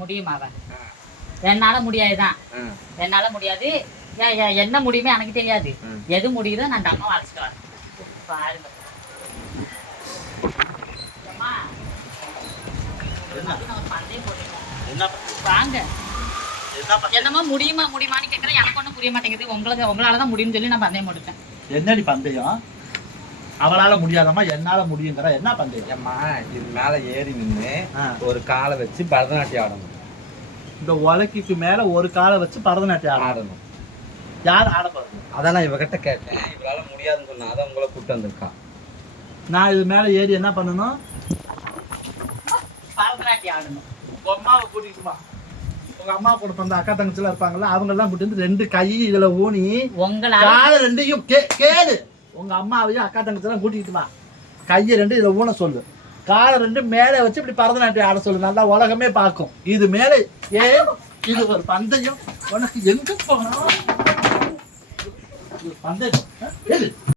முடியுமாவா? என்னால முடியாதுதான். என்னால முடியாது. என்ன முடியுமே எனக்கு தெரியாது. எது முடியுதோ நான் அந்த அம்மாவை அழைச்சிட்டு வரேன். பாருங்க வாங்க. என்னமோ முடியுமா முடியுமான்னு கேட்கறேன். எனக்கு ஒன்றும் புரிய மாட்டேங்குது. உங்களாலதான் முடியும்னு சொல்லி நான் பந்தயம் போட்டுட்டேன். என்னடி பந்தயம்? அவளால முடியாதம்மா, என்னால முடியுங்கிற. என்ன பந்தயம்? ஏம்மா, இது மேல ஏறி நின்று ஒரு காலை வச்சு பரதநாட்டியம் ஆடணும். இந்த உலக்கிக்கு மேல ஒரு காலை வச்சு பரதநாட்டியம் ஆடணும். யார் ஆட போறது? அதான் நான் இவகிட்ட கேட்டேன். இவளால முடியாதுன்னு சொன்னா அதான் உங்களை கூப்பிட்டு வந்திருக்கா. நான் இது மேல ஏறி என்ன பண்ணணும்? பரதநாட்டியம் ஆடணும். உங்க அம்மாவை கூட்டிட்டு வா. உங்க அம்மா கூட பிறந்த அக்கா தங்கச்சிலாம் இருப்பாங்கல்ல, அவங்க எல்லாம் கூட்டிட்டு வந்து 2 கை இதுல ஊனி காலை 2யும் கேளு. உங்க அம்மாவையும் அக்கா தங்கச்சிலாம் கூட்டிட்டு வா. கையை 2 இதுல ஊன சொல்லு. காலை 2 மேலே வச்சு இப்படி பரதநாட்டியம் ஆட சொல்லு. நல்லா உலகமே பார்க்கும். இது மேலே இது ஒரு பந்தயம். உனக்கு எங்க போனா பந்தயம்?